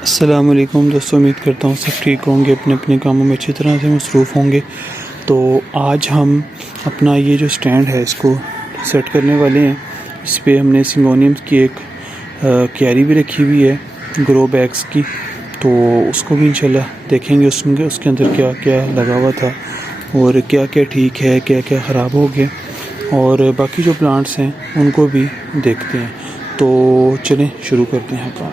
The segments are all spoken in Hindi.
अस्सलाम वालेकुम दोस्तों, उम्मीद करता हूँ सब ठीक होंगे, अपने अपने कामों में अच्छी तरह से मसरूफ़ होंगे। तो आज हम अपना ये जो स्टैंड है इसको सेट करने वाले हैं। इस पे हमने सिंगोनियम की एक क्यारी भी रखी हुई है ग्रो बैग्स की, तो उसको भी इंशाल्लाह देखेंगे उसके अंदर क्या क्या लगा हुआ था और क्या क्या ठीक है, क्या क्या ख़राब हो गया, और बाकी जो प्लांट्स हैं उनको भी देखते हैं। तो चलें शुरू करते हैं काम।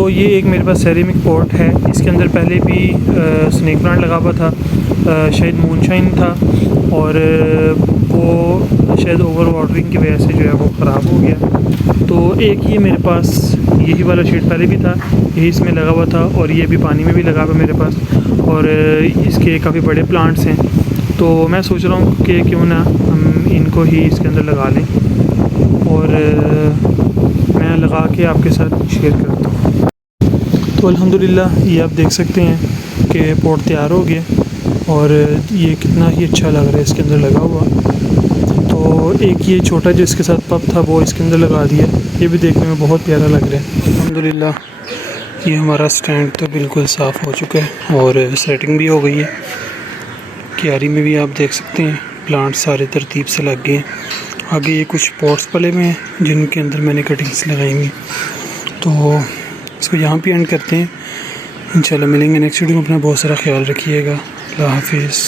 तो ये एक मेरे पास सेरेमिक पॉट है, इसके अंदर पहले भी स्नेक प्लांट लगा हुआ था, शायद मूनशाइन था, और वो शायद ओवर वाटरिंग की वजह से जो है वो ख़राब हो गया। तो एक ये मेरे पास यही वाला शेड पहले भी था, यही इसमें लगा हुआ था, और ये भी पानी में भी लगा हुआ मेरे पास, और इसके काफ़ी बड़े प्लांट्स हैं। तो मैं सोच रहा हूँ कि क्यों ना हम इनको ही इसके अंदर लगा लें, और मैं लगा के आपके साथ शेयर करता हूँ। तो अल्हम्दुलिल्लाह ये आप देख सकते हैं कि पॉट तैयार हो गया, और ये कितना ही अच्छा लग रहा है इसके अंदर लगा हुआ। तो एक ये छोटा जो इसके साथ पप था वो इसके अंदर लगा दिया, ये भी देखने में बहुत प्यारा लग रहा है। अल्हम्दुलिल्लाह ये हमारा स्टैंड तो बिल्कुल साफ़ हो चुका है, और सेटिंग भी हो गई है। क्यारी में भी आप देख सकते हैं प्लांट सारे तरतीब से लग गए। आगे ये कुछ पॉट्स पले में हैं जिनके अंदर मैंने कटिंग्स लगाई हुई। तो इसको यहाँ पे एंड करते हैं। इंशाल्लाह मिलेंगे नेक्स्ट वीडियो में। अपना बहुत सारा ख्याल रखिएगा। अल्लाह हाफिज़।